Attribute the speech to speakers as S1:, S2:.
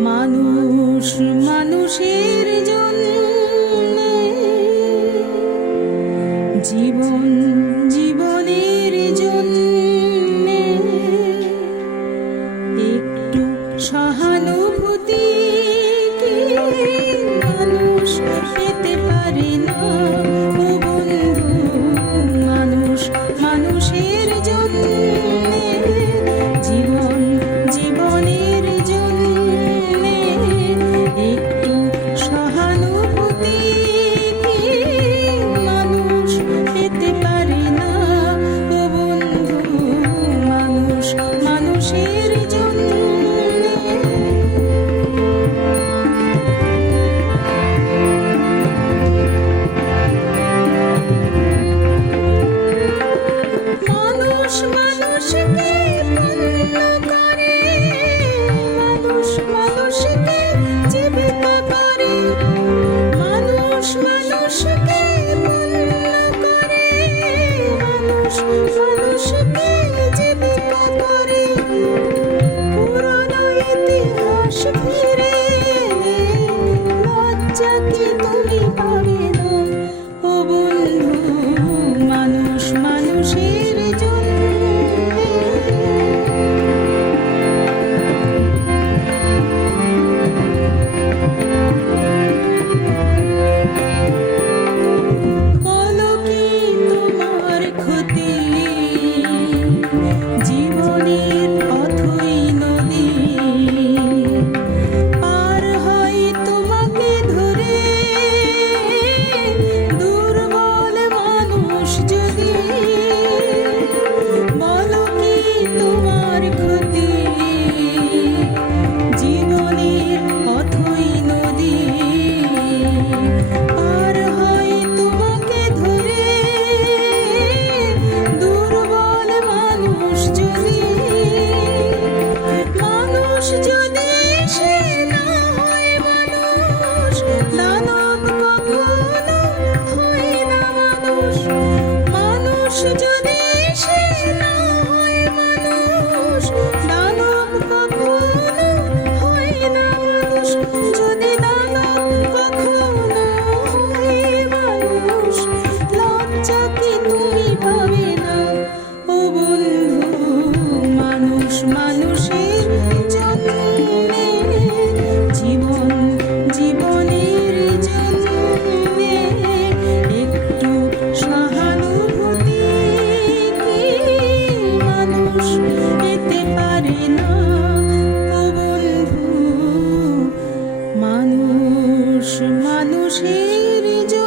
S1: মানুষ মানুষের জন্য জীবন লজ্জা কি তুমি পাবে মানুষ মানুষের জন্য